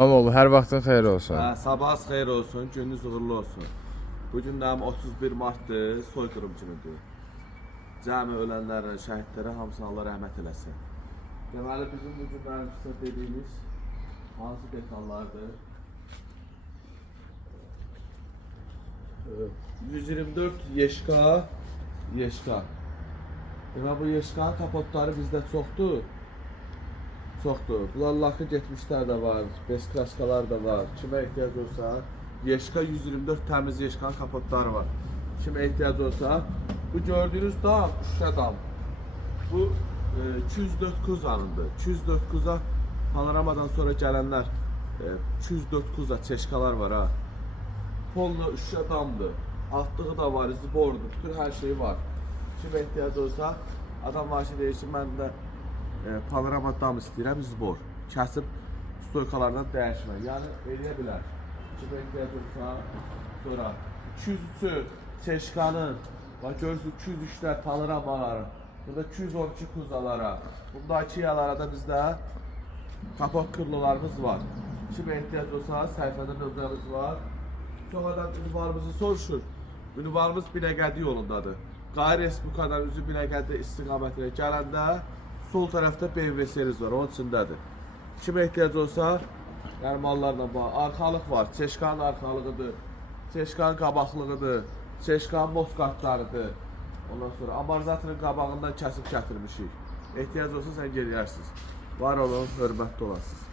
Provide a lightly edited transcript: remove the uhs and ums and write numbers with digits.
Mamoğlu, hər vaxtın xeyir olsun. Sabahınız xeyir olsun, gününüz uğurlu olsun. Bugün də 31 martdır, soyqırım günüdür. Cəmi ölənlərə, şəhidlərə hamısına Allah rəhmət eləsin. Deməli, bizim bugün mənim sizə dediyimiz hansı detallardır? 124 Yeşka. Deməli, bu Yeşkanın kapotları bizdə çoxdur. Bunlar lakı getmişlər də var, beskraskalar da var. Kimə ehtiyac olsa, Yeşka 124 təmiz Yeşkanın kapotları var. Kimə ehtiyac olsa, bu gördüyünüz dam, şüşə dam. Bu 204 Kuza'nındır. 204 Kuza panoramadan sonra gələnlər 204 Kuza çeşkalar var ha. Polna şüşə damdır. Altlığı da var, zbordur, bütün hər şeyi var. Kimə ehtiyac olsa, adam var ki deyir ki, mən də panorama dam istəyirəm, zbor. Kəsib stoykalardan dəyişmək. Yəni, eləyə bilər. Kimə ehtiyac olsa, sonra 203 çeşkanın, görürsünüz 203'lər panoramaları, burada 212 kuzalara, bunda 2 yalara da bizdə kapot kırlılarımız var. Kimə ehtiyac olsa, səhifədə nömrəmiz var. Sonradan ünvanımızı soruşur. Ünvanımız Binəqədi yolundadır. Qahir Respublikadan üzü Binəqədi istiqamətinə gələndə sol tərəfdə BMW serisi var, onun içindədir. Kimə ehtiyac olsa, yəni mallarla var. Arxalıq var, çeşkanın arxalığıdır, çeşkanın qabaqlığıdır, çeşkanın moskartlarıdır. Ondan sonra amortizatorun qabağından kəsib gətirmişik. Ehtiyac olsa sən geliyərsiniz. Var olun, hörmətli olasınız.